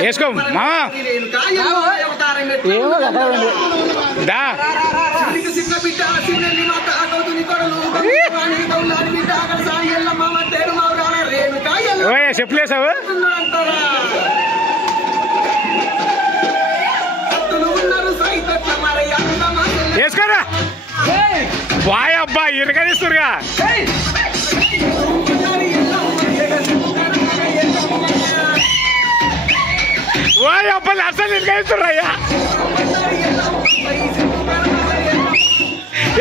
వేసుకో మామా చెప్పులేసావు వేసుకోరా బాయ్ అబ్బా ఇరగనిస్తురుగా ఓయ్ అబ్బాయి అసలు ఇరగనిస్తుర్రయ్యా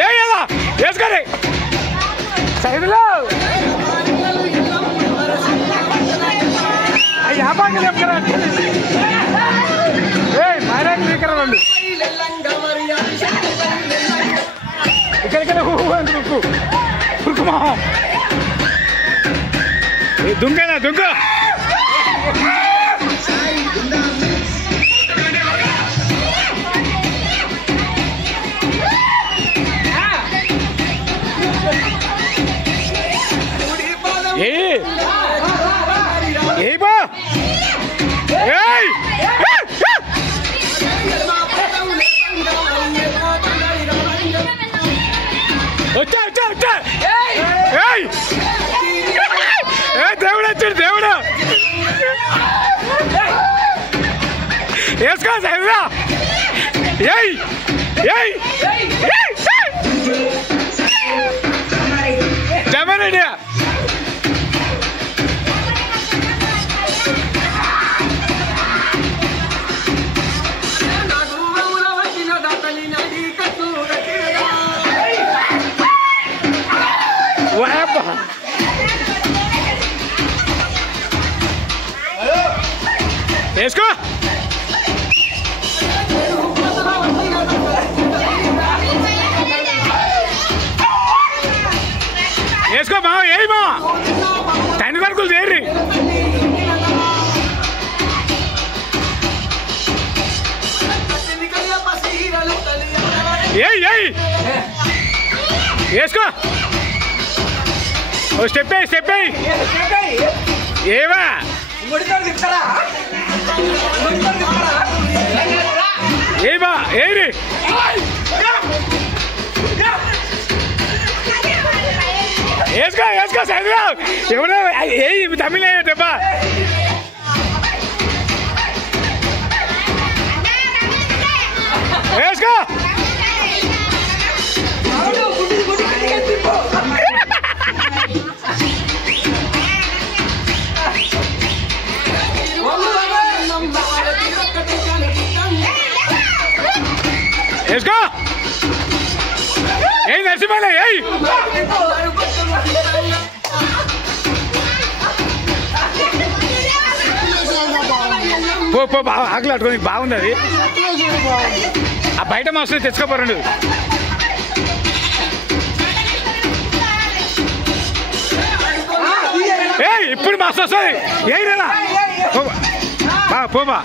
ఏదా వేసుకోరే సైదులో యాపాకి చెప్తారా మైరాకి నీకరండి ఇక్కడ ఉరుకు ఉరుకు మా దుంగనా దుంగ దేవుడు వచ్చాడు దేవుడు వేసుకో సైదురా జమరెడ్డి వేసుకో వేసుకో మా ఏ మా టైన్ వరకులు చేరి వేసుకో స్టెప్ స్టెప్ ఏవా ఏమా ఏరి వేసుకో వేసుకో సైదురా ఎవరో ఏ తమిళ దెబ్బ వేసుకో వేసుకో ఏ నరసింహ ఏయ్ పో ఆకలి అట్టుకోని బాగుంది అది ఆ బయట మాస్టర్ తెచ్చుకోపోరండు ఏ ఇప్పుడు మాస్టర్ వస్తుంది ఏ రేనా పోబా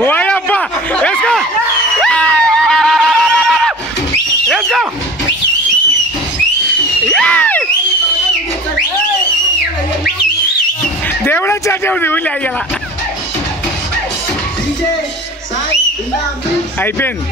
ఓయబ్బా వేసుకో వేసుకో దేవుడు వచ్చాటే ఉంది ఊళ్ళో అయ్యాల అయిపోయింది